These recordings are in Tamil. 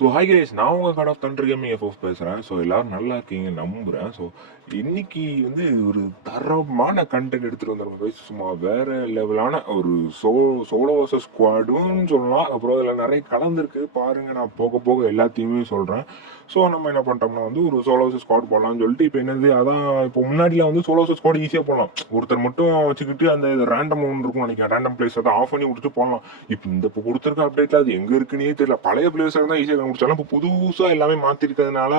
ஸோ ஹாய் கைஸ், நான் உங்கள் guard of thunder gaming FF பேசுகிறேன். ஸோ எல்லோரும் நல்லா இருக்கீங்க நம்புகிறேன். ஸோ இன்னைக்கு ஒரு தரமான கண்டென்ட் எடுத்துகிட்டு வந்துருக்கோம் கைஸ். சும்மா வேறு லெவலான ஒரு சோலோ வர்சஸ் ஸ்குவாடுன்னு சொல்லலாம். அப்புறம் இதில் நிறைய கலந்துருக்கு பாருங்கள், நான் போக போக எல்லாத்தையுமே சொல்கிறேன். ஸோ நம்ம என்ன பண்ணிட்டோம்னா ஒரு சோலோ வர்சஸ் ஸ்குவாட் போடலாம்னு சொல்லிட்டு இப்போ அதான் இப்போ முன்னாடியில் சோலோ வர்சஸ் ஸ்குவாட் ஈஸியாக போடலாம். ஒருத்தர் மட்டும் வச்சுக்கிட்டு அந்த ரேண்டம் ஒன்று இருக்கும் நினைக்கிறேன், ரேண்டம் பிளேஸ் அதை ஆஃப் பண்ணி விட்டுட்டு போடலாம். இப்போ கொடுத்துருக்க அப்டேட்டில் அது எங்கே இருக்குன்னே தெரியல. பழைய பிளேஸாக தான் ஈஸியாக முடிச்சாலும் இப்போ புதுசாக எல்லாமே மாற்றிருக்கிறதுனால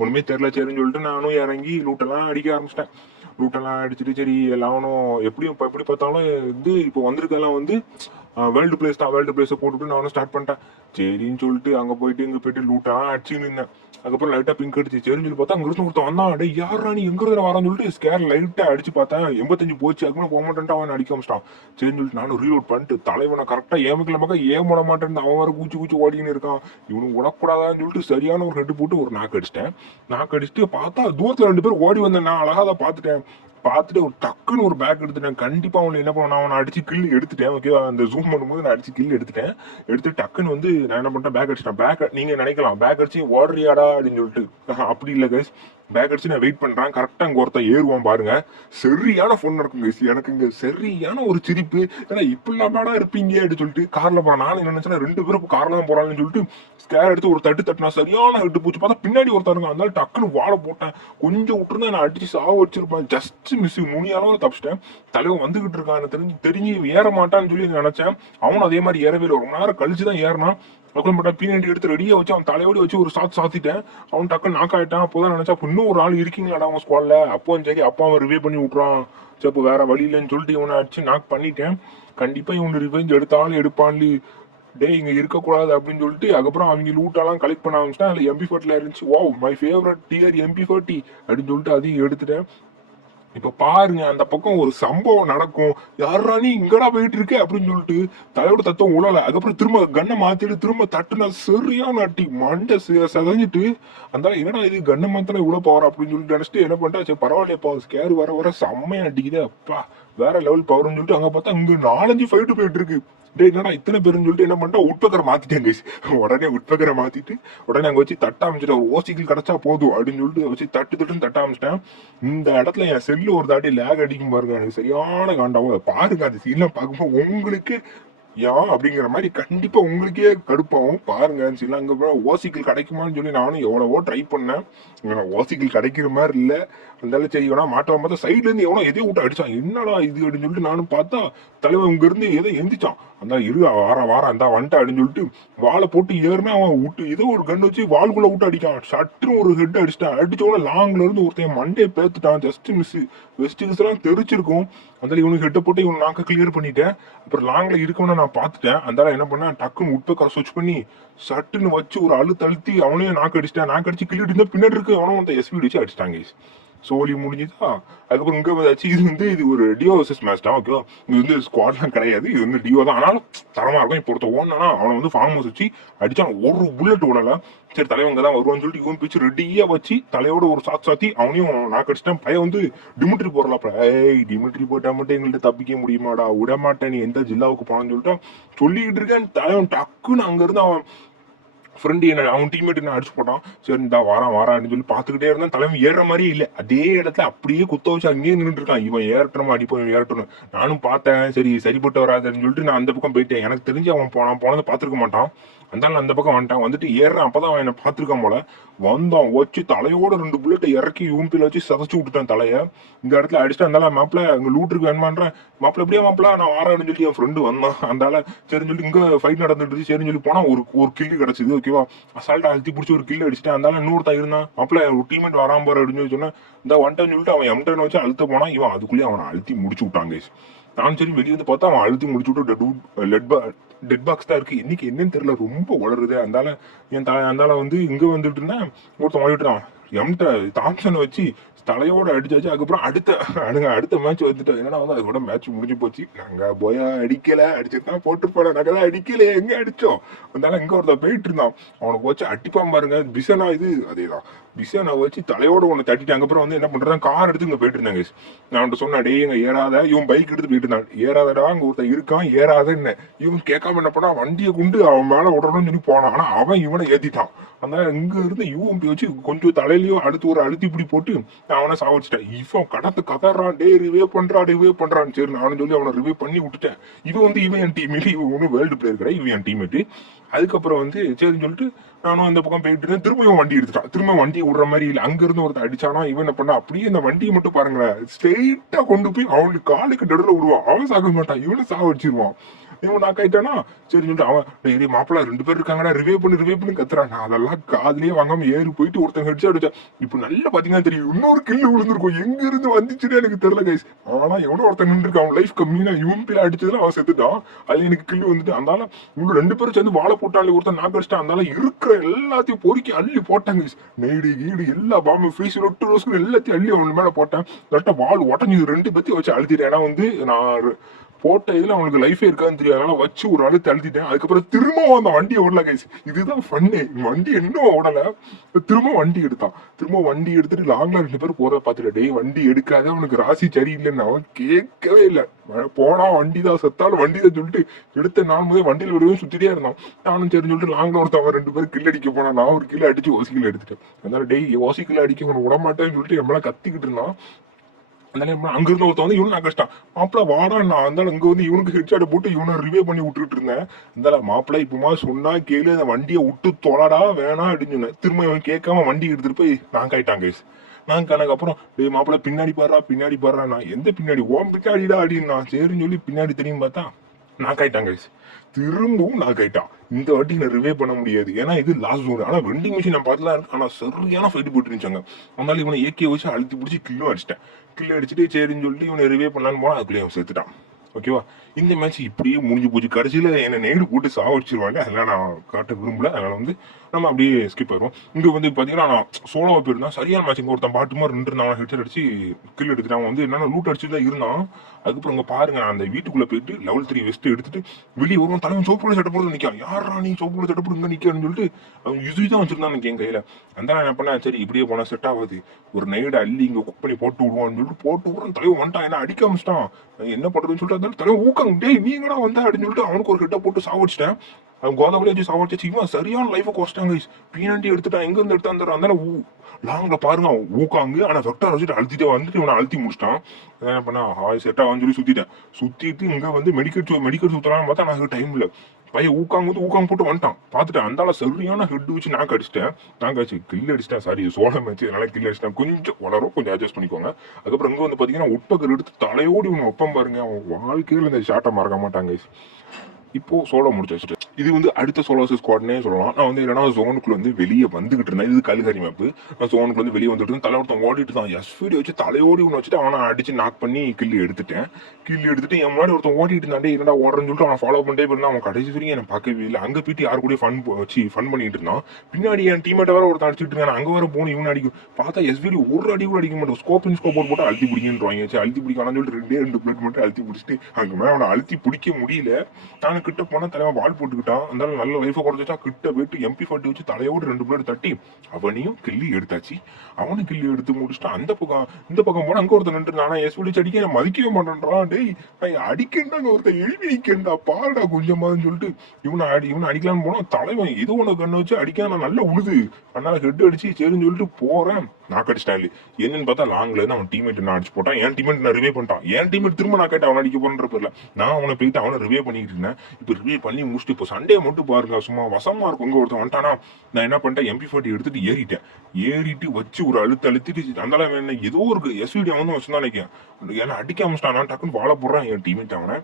ஒன்றுமே தெரில. சரின்னு சொல்லிட்டு நானும் இறங்கி லூட்டெல்லாம் அடிக்க ஆரம்பிச்சிட்டேன். லூட்டெல்லாம் அடிச்சுட்டு சரி எல்லாவனும் எப்படியும் இப்போ எப்படி பார்த்தாலும் இப்போ வந்திருக்கெல்லாம் வேர்ல்டு பிளேஸ் தான். வேர்ல்டு பிளேஸை போட்டுவிட்டு நானும் ஸ்டார்ட் பண்ணிட்டேன். சரின்னு சொல்லிட்டு அங்கே போயிட்டு லூட்டெல்லாம் அடிச்சு நின்னேன். அதுக்கப்புறம் லைட்டாக பிங்க் அடிச்சு சரின்னு சொல்லி பார்த்தா அங்கே ஒருத்தன் வந்தான். அடே யாரா நீ எங்கே இருந்து வரான்னு சொல்லிட்டு ஸ்கேர் லைட்டாக அடிச்சு பார்த்தேன். 85 போச்சு. அதுக்கு போக மாட்டேன்ட்டு அவன் அடிக்க ஆரம்பிச்சிட்டான். சரின்னு சொல்லிட்டு நானும் ரீலோட் பண்ணிட்டு தலைவனை கரெக்டாக ஏமிக்கல பக்கம் ஏன் மாட்டேன். அவன் வர கூச்சி ஓடின்னு இருக்கான். இவனுக்கு உடக்கூடாதான்னு சொல்லிட்டு சரியான ஒரு ஹெட்டு போட்டு ஒரு நாக்கு அடிச்சுட்டு பார்த்தா தூரத்தில் 2 பேர் ஓடி வந்தேன். நான் அழகாக தான் பார்த்துட்டு ஒரு டக்குன்னு ஒரு பேக் எடுத்துட்டேன். கண்டிப்பாக அவனை என்ன பண்ண அவனை அடிச்சு கில் எடுத்துட்டேன். ஓகேவா, அந்த ஜூம் பண்ணும்போது நான் அடிச்சு கில் எடுத்துட்டு டக்குன்னு நான் என்ன பண்ணிட்டேன், பேக் அடிச்சிட்டேன். பேக் நீங்கள் நினைக்கலாம் பேக் அடிச்சு ஓடுறியாடா அப்படின்னு சொல்லிட்டு, அப்படி இல்லை கைஸ். பேக் அடிச்சு நான் வெயிட் பண்றேன். கரெக்டா அங்க ஒருத்தன் ஏறுவான் பாருங்க. சரியான ஃபோன் நடக்கும் கைஸ். எனக்கு இங்க சரியான ஒரு சிரிப்பு. ஏன்னா இப்படிலாமாடா இருப்பீங்க அப்படின்னு சொல்லிட்டு கார்ல போறேன். நானும் என்ன நினைச்சேன், 2 பேரும் கார்ல தான் போறாங்கன்னு சொல்லிட்டு ஸ்கேர் எடுத்து ஒரு தட்டுனா சரியான விட்டு பூச்சி பார்த்தா பின்னாடி ஒருத்தருங்க. அதனால டக்குன்னு வாழை போட்டேன். கொஞ்சம் விட்டுருந்தா நான் அடிச்சு சாவ வச்சிருப்பேன். ஜஸ்ட் மிஸ், நுனியாலும் தப்பிச்சிட்டேன். தலைவன் வந்துகிட்டு இருக்கான். தெரிஞ்சு ஏற மாட்டான்னு சொல்லி நினைச்சேன். அவனும் அதே மாதிரி ஏறவே இல்லை. ரொம்ப நேரம் கழிச்சுதான் ஏறினான். பீனண்டி எடுத்து ரெடியா வச்சு அவன் தலையோடி வச்சு ஒரு சாத்திட்டேன். அவன் டக்கு நாக் ஆயிட்டான். அப்போதான் நினைச்சா இன்னும் ஒரு ஆள் இருக்கீங்களாடா அவங்க ஸ்குவாட்ல. அப்போ சரி அப்பா அவன் ரிவே பண்ணி விட்டுறான். சரி அப்போ வேற வழி இல்லைன்னு சொல்லிட்டு இவனை அடிச்சு நாக் பண்ணிட்டேன். கண்டிப்பா இவனு ரிவெஞ்ச் எடுத்தாலும் எடுப்பான்லி. டே இங்க இருக்கக்கூடாது அப்படின்னு சொல்லிட்டு அதுக்கப்புறம் அவங்க லூட்டெல்லாம் கலெக்ட் பண்ண ஆரம்பிச்சிட்டேன். அதுல MP40 இருந்துச்சு. Wow, my favourite dear MP40 அப்படின்னு சொல்லிட்டு அதையும் எடுத்துட்டேன். இப்ப பாருங்க, அந்த பக்கம் ஒரு சம்பவம் நடக்கும். யாரா நீ இங்கடா போயிட்டு இருக்க அப்படின்னு சொல்லிட்டு தலையோட தத்துவம் உழல. அதுக்கப்புறம் திரும்ப கண்ணை மாத்திட்டு திரும்ப தட்டுனா சரியான அட்டி மண்டை செதஞ்சிட்டு அந்த என்னடா இது கண்ணை மாத்தினா இவ்வளவு பவர் அப்படின்னு சொல்லிட்டு நினைச்சிட்டு என்ன பண்ணிட்டா, சரி பரவாயில்லையப்பா ஸ்கேர் வர செம்மையா அடிக்குது, அப்பா வேற லெவல் பவர்னு சொல்லிட்டு அங்க பார்த்தா இங்க 4-5 ஃபைட்டு போயிட்டு இருக்கு. என்னடா இத்தனை பேருன்னு சொல்லிட்டு என்ன பண்ணிட்டா உட்பக்கரை மாத்திட்டேன் கைஸ். உடனே உட்பக்கரை மாத்திட்டு உடனே அங்க வச்சு தட்ட ஆரம்பிச்சிட்டேன். ஒரு ஓசிக்கில் கிடைச்சா போதும் அப்படின்னு சொல்லிட்டு வச்சு தட்டுன்னு தட்ட ஆரம்பிச்சிட்டேன். இந்த இடத்துல என் செல்லு ஒரு தாட்டி லேக் அடிக்கும் பாருங்க, எனக்கு சரியான காண்டாவும். பாருங்க அந்த சீன்லாம் பார்க்கும்போது உங்களுக்கு ஏன் அப்படிங்கிற மாதிரி கண்டிப்பா உங்களுக்கே கடுப்பாகும். பாருங்க அங்க ஓசிக்கில் கிடைக்குமான்னு சொல்லி நானும் எவ்வளவோ ட்ரை பண்ணேன். ஓசிக்கில் கிடைக்கிற மாதிரி இல்ல. இருந்தாலும் சரி வேணா மாட்டவன் பார்த்தா சைட்ல இருந்து எதையோ விட்டு அடிச்சான். என்னடா இது அப்படின்னு சொல்லிட்டு நானும் பார்த்தா தலைவன் இங்க இருந்து எதை எந்திரிச்சான். அந்த வாரம் அந்த வந்துட்டா அப்படின்னு சொல்லிட்டு வாழை போட்டு ஏறுனா அவன் விட்டு ஏதோ ஒரு கன் வச்சு வால்குள்ள விட்டு அடிக்கான். சட்டுன்னு ஒரு ஹெட் அடிச்சிட்டான். அடிச்சோட லாங்ல இருந்து ஒருத்தன் மண்டையை பேத்துட்டான். Just miss. வெஸ்டிங்ஸ் எல்லாம் தெரிச்சிருக்கும். அதனால இவனுக்கு ஹெட்டை போட்டு இவன் நாக்க கிளியர் பண்ணிட்டேன். அப்புறம் லாங்ல இருக்கவன நான் பார்த்துட்டேன். அந்த என்ன பண்ண டக்குன்னு உட்பக்கரை ஸ்விட்ச் பண்ணி சட்டுன்னு வச்சு ஒரு அழுத்தி அவனையும் நாக்கு அடிச்சிட்டேன். நாக்கு அடிச்சு கிளிட்டு இருந்தா பின்னாடி இருக்கு அவனும் அந்த SV அடிச்சு அடிச்சிட்டாங்க. சோலி முடிஞ்சுதா. அதுக்கப்புறம் இங்க வச்சு இது ஒரு டியோ வர்சஸ் மேட்ச் தான். ஓகேவா, இது ஸ்குவாட்லாம் கிடையாது, இது டியோ தான். ஆனாலும் தரமா இருக்கும். இப்போ ஒருத்த ஓடனா அவனை ஃபார்ம் ஹவுஸ் வச்சு அடிச்சான். ஒரு புல்லட் விடல. சரி தலைவங்க தான் வருவான்னு சொல்லிட்டு இவன் பிச்சு ரெடியா வச்சு தலையோட ஒரு சாத்தி அவனையும் நாக்கு அடிச்சிட்டேன். பையன் டிமிட்ரி போடலாம். டிமிட்ரி போட்டா மட்டும் எங்கள்கிட்ட தப்பிக்க முடியுமாடா, விட மாட்டேன் நீ எந்த ஜில்லாவுக்கு போனான்னு சொல்லிட்டு சொல்லிக்கிட்டு இருக்கேன். தலைவன் டக்குன்னு அங்க இருந்து அவன் ஃப்ரெண்டு அவன் டீம்மேட் என்ன அடிச்சு போட்டான். சரி இந்த வாரான்னு சொல்லி பார்த்துக்கிட்டே இருந்தான். தலைமை ஏறுற மாதிரியே இல்லை. அதே இடத்துல அப்படியே குத்த வச்சு அங்கேயே நின்றுட்டு இருக்கான். இவன் ஏறட்டணும் அடிப்போம் ஏறட்டணும். நானும் பார்த்தேன். சரிப்பட்டு வராதுன்னு சொல்லிட்டு நான் அந்த பக்கம் போயிட்டேன். எனக்கு தெரிஞ்சு அவன் போனதை பார்த்துருக்க மாட்டான். அந்த பக்கம் வந்துட்டு ஏறுறான். அப்பதான் அவன் என்ன பார்த்துருக்கான் போல. வந்தான் வச்சு தலையோட 2 புல்லட்டை இறக்கி யூம்பில வச்சு சதைச்சு விட்டுட்டான் தலைய. இந்த இடத்துல அடிச்சுட்டு அந்தால மாப்பிள்ள அங்க லூட்டுருக்கு வேணுமான்றேன். மாப்பிள்ள எப்படியா மாப்பிள்ள நான் வாரான்னு சொல்லி என் ஃப்ரெண்டு வந்தான். அந்தால சரின்னு சொல்லிட்டு இங்க ஃபைட் நடந்துட்டு சரின்னு சொல்லி போனா ஒரு கில்லு கிடைச்சது. ஓகேவா, அசால்ட்டா அழுத்தி பிடிச்சி ஒரு கில்லு அடிச்சுட்டு அந்தால இன்னொருத்தான் இருந்தான். மாப்பிள்ள ஒரு டீம்மேட் வராம போற அப்படின்னு சொல்லி சொன்னா இந்த 110 சொல்லிட்டு அவன் M10 வச்சு அழுத்த போனா இவன் அதுக்குள்ளேயே அவனை அழுத்தி முடிச்சு விட்டாங்க. நான் சரி வெளியே வந்து பார்த்தா அவன் அழுத்தி முடிச்சு விட்டு டெட் பாக்ஸ் தான் இருக்கு. இன்னைக்கு என்னன்னு தெரியல, ரொம்ப வளருது. அந்தால இங்க வந்துட்டு இருந்தேன். ஒருத்தன் ஓடிட்டுறான். தாம்சனை வச்சு தலையோட அடிச்சாச்சு. அதுக்கப்புறம் அடுத்த மேட்ச் வந்துட்டு என்னன்னா அதோட மேட்ச் முடிஞ்சு போச்சு. நாங்க போயா அடிக்கல, அடிச்சுதான் போட்டு போட நாங்க தான் அடிக்கல, எங்க அடிச்சோம். அதனால இங்க ஒருத்தன் போயிட்டு இருந்தான். அவனை போச்சு அடிப்பான் பாருங்க. பிசனா அதேதான் விசனை வச்சு தலையோட ஒன்று தட்டிட்டாங்க. அப்புறம் வந்து என்ன பண்றான், கார் எடுத்து இங்க போயிட்டு இருந்தாங்க. நான் அவன்கிட்ட சொன்னா, டேய் இங்க ஏறாத. இவன் பைக் எடுத்து போயிட்டு இருந்தான். ஏறாதடா, அங்க ஒருத்தன் இருக்கான், ஏறாத என்ன. இவன் கேட்காம என்ன பண்ணா, வண்டியை கொண்டு அவன் மேல விடணும்னு சொல்லி போனான். ஆனா அவன் இவனை ஏத்திட்டான். அதனால இங்க இருந்து யூஎம்பி வச்சு கொஞ்சம் தலையிலயும் அடுத்து ஒரு அழுத்தி இப்படி போட்டு அவனை சாவடிச்சிட்டேன். இவன் கடத்து கதறான், டே ரிவே பண்றான்னு. சரி நானும் சொல்லி அவனை ரிவே பண்ணி விட்டுட்டேன். இவன் என் டீம்மேட், இவன் ஒன்றும் வேர்ல்டு பிளேயர் கிடையாது, இவன் என் டீம்மேட். அதுக்கப்புறம் வந்து சரின்னு சொல்லிட்டு நானும் அந்த பக்கம் போயிட்டு இருந்தேன். திரும்பியும் வண்டி எடுத்துட்டான். திரும்ப வண்டியை விடுற மாதிரி இல்லை, அங்க இருந்து ஒருத்தர் அடிச்சானா. இவன் என்ன பண்ணா, அப்படியே இந்த வண்டியை மட்டும் பாருங்களேன், ஸ்ட்ரெயிட்டா கொண்டு போய் அவனுக்கு காலுக்கு நடுவில் விடுவான். அவன் சாக மாட்டான், இவனும் சாவடிச்சிருவான். இவன் நான் ஆயிட்டானா. சரி சொல்லிட்டு அவன் மாப்பிள்ள 2 பேர் இருக்காங்கடா, ரிவே பண்ணி கத்துறான். நான் அதெல்லாம் காதுலயே வாங்காம ஏறி போயிட்டு ஒருத்தங்க ஹெட்ஷாட் அடிச்சா. இப்ப நல்லா பாத்தீங்கன்னா தெரியும், இன்னொரு கில்லு விழுந்திருக்கும். எங்க இருந்து வந்துச்சுன்னு எனக்கு தெரியல கைஸ். ஆனா எவனோ ஒருத்தன் நின்று அவன் லைஃப் கம்மியா இவன் பேர் அடிச்சதுல அவன் செத்துட்டான். அதுல எனக்கு கில்லு வந்துட்டு. அதனால இவங்க 2 பேரும் சேர்ந்து வாழை போட்டாலே ஒருத்தன் நான் அடிச்சிட்டான். அதனால இருக்கிற எல்லாத்தையும் பொறுக்கி அள்ளி போட்டாங்க. நெய்டு கீடு எல்லா பாம்பு ஃப்ரீஸ் ரொட்டு ரோஸ்க்கு எல்லாத்தையும் அள்ளி அவன் மேல போட்டேன். கரெக்டா வால் உடஞ்சி 2 பத்தி வச்சு அழுத்திட்டேன். ஏன்னா வந்து நான் போட்ட இதுல அவனுக்கு லைஃபே இருக்கான்னு தெரியாது. அதனால வச்சு ஒரு அழுத்து அழுத்திட்டேன். அதுக்கப்புறம் திரும்பவும் அந்த வண்டியை ஓடல கைஸ். இதுதான் ஃபன்னு. வண்டி இன்னும் ஓடல. திரும்ப வண்டி எடுத்தான். திரும்ப வண்டி எடுத்துட்டு லாங்ல 2 பேர் போற பாத்துட்டு, டேய் வண்டி எடுக்காத, அவனுக்கு ராசி சரியில்லைன்னு. அவன் கேட்கவே இல்லை. போனா வண்டி தான், செத்தாலும் வண்டி தான் சொல்லிட்டு எடுத்த நான் முதல் வண்டியில் விடவே சுத்திட்டே இருந்தான். நானும் சரி சொல்லிட்டு லாங்ல ஒருத்தவன் 2 பேர் கில் அடிக்க போனா, நான் ஒரு கிலோ அடிச்சு ஓசிக்கில் எடுத்துட்டேன். அதனால டேய் ஓசிக்கில் அடிக்க உனக்கு விடமாட்டேன்னு சொல்லிட்டு நம்மளாம் கத்திக்கிட்டு இருந்தான். அதனால அங்க இருந்த ஒருத்தன் வந்து இவனு நான் கஷ்டம் மாப்பிள்ள வாடா. நான் இருந்தாலும் இங்க வந்து இவனுக்கு ஹெட்ஷாட் போட்டு இவனை ரிவே பண்ணி விட்டுட்டு இருந்தேன். இருந்தாலும் மாப்பிள்ள இப்பமா சொன்னா கேளு, அந்த வண்டியை விட்டு தொலைடா வேணாம் அப்படின்னு சொன்னேன். திரும்ப இவன் கேட்காம வண்டி எடுத்துட்டு போய் நான் ஆயிட்டாங்க. நான் கணக்கு அப்புறம் டேய் மாப்பிள்ள பின்னாடி பாடுறா. நான் எந்த பின்னாடி, ஓம் பின்னாடிடா அப்படின்னு நான் சரின்னு சொல்லி பின்னாடி தெரியும் பார்த்தா நான் ஆயிட்டாங்க. திரும்பவும் நான் ஆயிட்டான். இந்த வாட்டி நான் ரிவே பண்ண முடியாது, ஏன்னா இது லாஸ்ட் ஜோன். ஆனா வெண்டிங் மிஷின் நான் பார்த்துலாம் இருக்கு. ஆனா சரியான ஃபைட் போட்டு இருந்துச்சாங்க. அதனால இவனை ஏகே வச்சு அழுத்தி பிடிச்சி கில்லும் அடிச்சிட்டேன். கில்லு அடிச்சுட்டு சரின்னு சொல்லிட்டு இவனை ரிவே பண்ணலான்னு போனா அதுக்குள்ளேயே அவன் செத்துட்டான். ஓகேவா, இந்த மேட்ச் இப்படியே முடிஞ்சு போச்சு. கடைசியில என்ன நேடு போட்டு சாவடிச்சிருவாங்க. அதெல்லாம் நான் காட்ட விரும்பல. அதனால வந்து நம்ம அப்படியே ஸ்கிப் ஆயிடுவோம். இங்க வந்து பாத்தீங்கன்னா நான் சோலோவா போயிருந்தேன். சரியான மேட்ச். இங்க ஒருத்தன் பாட்டு மாதிரி நின்று ஹெட்செட் அடிச்சு கில் எடுத்துட்டு அவன் வந்து என்னன்னா லூட் அடிச்சுட்டு தான் இருந்தான். அதுக்கப்புறம் இங்க பாருங்க, நான் அந்த வீட்டுக்குள்ள போயிட்டு லெவல் 3 வெஸ்ட் எடுத்துட்டு வெளியே வருவான். தலைவன் சோப்புல சட்டை போட்டு நிக்கான். யாரா நீ சோப்புல சட்டை போட்டு நிக்கான்னு சொல்லிட்டு அவன் இதுதான் வச்சிருந்தான் என் கையில. அந்த நான் என்ன பண்ணேன், சரி இப்படியே போனா செட் ஆகாது, ஒரு நைடு அள்ளி இங்க குக் பண்ணி போட்டு விடுவான்னு சொல்லிட்டு போட்டு விடுறான். தலைவன் வந்துட்டான், என்ன அடிக்க ஆரம்பிச்சிட்டான். என்ன பண்றதுன்னு சொல்லிட்டு தலைவன் ஊக்கம், டேய் நீ எங்கடா வந்தா அப்படின்னு சொல்லிட்டு அவனுக்கு ஒரு ஹெட்டை போட்டு சாவடிச்சிட்டேன். அவன் கோதாவளி வச்சு சாவடிச்சு இவன் சரியான லைஃபை குறைச்சிட்டாங்க. பீனாண்டி எடுத்துட்டான். எங்க இருந்து எடுத்தான்னு அதனால லாங்ல பாருங்க ஊக்காங்க. ஆனா வெக்டார் வச்சுட்டு அழுத்திட்டே வந்துட்டு இவனை அழுத்தி முடிச்சிட்டான். என்ன பண்ணா செட் ஆகும்னு சொல்லி சுத்திட்டு இங்க வந்து மெடிக்கல் சுத்தலாம்னு பார்த்தா நான் டைம் இல்ல. பையன் ஊக்காங்க போட்டு வந்துட்டான். பார்த்துட்டேன். அந்தால சரியான ஹெட் வச்சு நான் அடிச்சிட்டேன். கில் அடிச்சிட்டேன். சாரி சோழ மேட்ச், அதனால கில் அடிச்சிட்டேன். கொஞ்சம் வளரும், கொஞ்சம் அட்ஜஸ்ட் பண்ணிக்கோங்க. அதுக்கப்புறம் இங்க வந்து பாத்தீங்கன்னா உட்பக்கர் எடுத்து தலையோடி இவனை ஒப்பம் பாருங்க. அவன் வாழ்க்கையில இந்த ஷாட்டை மறக்க மாட்டாங்க. இப்போ சோலோ முடிச்சு வச்சுட்டு இது வந்து அடுத்த சோலோ ஸ்குவாட்னே சொல்லலாம். நான் வந்து இல்லைனா ஜோனுக்குள்ள வந்து வெளியே வந்துகிட்டு இருந்தேன். இது கல்கரி மேப்பு. நான் ஜோனுக்குள்ள வந்து வெளியே வந்துட்டு இருந்தேன். தலைவர்த்தன் ஓடிட்டு தான் எஸ்பிடி வச்சு தலையோடி ஒன்று வச்சுட்டு அவனை அடிச்சு நாக் பண்ணி கில்லி எடுத்துட்டு என் முன்னாடி ஒருத்தன் ஓடிட்டு இருந்தாண்டே இரண்டா ஓடுறேன்னு சொல்லிட்டு அவன் ஃபாலோ பண்ணிட்டே போயிருந்தான். அவன் கடைசி வரைக்கும் எனக்கு பார்க்கவே இல்லை. அங்கே போயிட்டு யாரு கூட ஃபன் பண்ணிட்டு இருந்தான். பின்னாடி என் டீமேட்டை வேற ஒருத்தன் அடிச்சுட்டு இருக்கான். அங்கே வேற போன இவன் அடிக்கும் பார்த்தா எஸ்பிடி ஒரு அடி கூட அடிக்க மாட்டோம். ஸ்கோப் போட்டு அழுத்தி பிடிக்கன்றாங்க. அழுத்தி பிடிக்கான்னு சொல்லிட்டு 2 பிளேட் மட்டும் அழுத்தி பிடிச்சிட்டு அங்கே மேலே அவனை அழுத்தி பிடிக்க முடியல. நான் கிட்ட போனா தலைவன் வால் போட்டுக்கிட்டான். அதனால நல்ல லைஃபை குறைச்சா கிட்ட போயிட்டு MP40 வச்சு தலையோடு 2 பிளேட் தட்டி அவனையும் கில்லி எடுத்தாச்சு. அவனும் கில்லி எடுத்து முடிச்சுட்டான். இந்த பக்கம் போனா அங்க ஒருத்தர் நின்று நானா எஸ்பிடி அடிக்க நான் மதிக்கவே மாட்டேன்றான். டேய் நான் அடிக்கேன்டா ஒருத்தர் எழுதி நிற்கேன்டா பாருடா கொஞ்சமான்னு சொல்லிட்டு இவனை அடிக்கலான்னு போனா தலைவன் ஏதோ ஒன்று கண்ணு வச்சு அடிக்க நான் நல்லா உழுது. அதனால ஹெட் அடிச்சு சரின்னு சொல்லிட்டு போறேன். நாக் அடிச்சிட்டான். என்னன்னு பார்த்தா லாங்ல இருந்து அவன் டீமேட் நான் அடிச்சு போட்டான். என் டீமேட் நான் ரிவே பண்ணிட்டான். என் டீமேட் திரும்ப நான் கேட்டு அவன் அடிக்க போறன்ற பேர்ல நான் அவனை போயிட்டு அவனை ரிவே பண்ணிட்டு இருந்தேன். இப்ப ரிவே பண்ணி முடிச்சுட்டு இப்போ சண்டே மட்டும் பாருங்க சும்மா வசமா இருக்கும். இங்க ஒருத்தன் வந்துட்டானா நான் என்ன பண்ணிட்டேன், MP40 எடுத்துட்டு ஏறிட்டு வச்சு ஒரு அழுத்திட்டு அந்த என்ன ஏதோ ஒரு எஸ்விடி அவன் தான் வச்சுதான் நினைக்கிறேன். ஏன்னா அடிக்க ஆரம்பிச்சிட்டான். நான் டக்குன்னு வாழ போடுறான். என் டீமேட் அவனை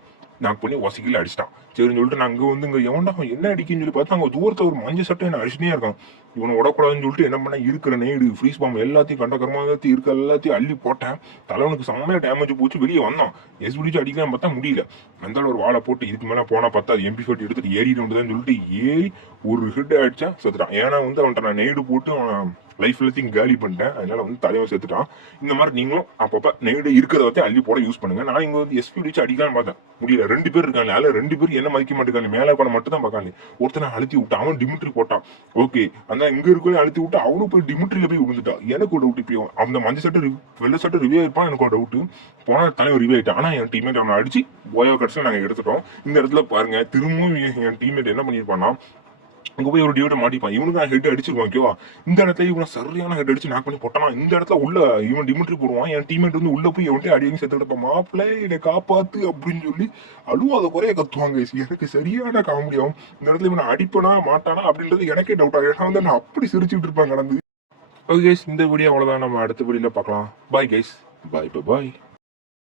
நான் பண்ணி வசிக்கல அடிச்சிட்டான். சரின்னு சொல்லிட்டு நான் அங்கே வந்து இங்கே எவன்டா என்ன அடிக்குன்னு சொல்லி பார்த்தா அங்கே தூரத்தில் ஒரு மஞ்சள் சட்டை என்ன அடிச்சுனே இருக்கான். இவனை விடக்கூடாதுன்னு சொல்லிட்டு என்ன பண்ண இருக்கிற நேடு ஃப்ரீஸ் பாம்பு எல்லாத்தையும் கண்டகரமாக இருக்க எல்லாத்தையும் அள்ளி போட்டேன். தலைவனுக்கு செம்மையா டேமேஜ் போச்சு. வெளியே வந்தான். எஸ்பிடிச்சு அடிக்கலாம் பார்த்தா முடியல. அந்த ஒரு வாழை போட்டு இதுக்கு மேலே போனா பார்த்தா MP40 எடுத்துட்டு ஏறிட்டு சொல்லிட்டு ஏறி ஒரு ஹிட் அடிச்சா செத்துட்டான். ஏன்னா வந்து அவன்கிட்ட நான் நேடு போட்டு அவன் லைஃப் எல்லாத்தையும் காலி பண்ணிட்டேன். அதனால வந்து தலைவன் செத்துட்டான். இந்த மாதிரி நீங்களும் அப்பப்ப நேடு இருக்கிறத வச்சு அள்ளி போட யூஸ் பண்ணுங்க. நான் இங்க வந்து எஸ்பி வச்சு அடிக்கலாம்னு பார்த்தேன், முடியல. 2 பேர் இருக்காங்க, அதுல 2 பேர் என்ன மதிக்க மாட்டேங்காங்க, மேல உட்காந்து மட்டும் தான் பார்க்காங்க. ஒருத்தனை அழுத்தி விட்டான், அவன் டிமிட்ரி போட்டான். ஓகே, அந்த இங்க இருக்கிற அழுத்தி விட்டு அவனும் போய் டிமிட்ரியில போய் விழுந்துட்டான். எனக்கு ஒரு டவுட், இப்படி அந்த மஞ்சள் சட்டை வெள்ளை சட்டை ரிவ்யூ ஆயிருப்பான், எனக்கு ஒரு டவுட். போனா தலைவன் ரிவ்யூ ஆயிட்டான். ஆனா என் டீம்மேட் அவனை அடிச்சு போயோ கட்சியில் நாங்க எடுத்துட்டோம். இந்த இடத்துல பாருங்க, திரும்பவும் என் டீம்மேட் என்ன பண்ணிருப்பான்னா, அங்க போய் ஒரு டியூட்டை மாட்டிப்பான். இவனுக்கு நான் ஹெட் அடிச்சிருவான். ஓகேவா, இந்த இடத்துல இவனை சரியான ஹெட் அடிச்சு நாக் பண்ணி போட்டானா. இந்த இடத்துல உள்ள இவன் டிமிட்ரி போடுவான், என் டீம்மேட் வந்து உள்ள போய் எவன்ட்டு அடி செத்து கிடப்பான். மாப்பிள்ளை என்னை காப்பாத்து அப்படின்னு சொல்லி அழுவாத குறைய கத்துவாங்க. எனக்கு சரியான காமெடி ஆகும். இந்த இடத்துல இவனை அடிப்பனா மாட்டானா அப்படின்றது எனக்கே டவுட் ஆகும். ஏன்னா வந்து நான் அப்படி சிரிச்சுட்டு இருப்பான் கடந்து. ஓகே கைஸ், இந்த வீடியோ அவ்வளவுதான். நம்ம அடுத்த வீடியோல பார்க்கலாம். பாய் கைஸ், பாய் பாய்.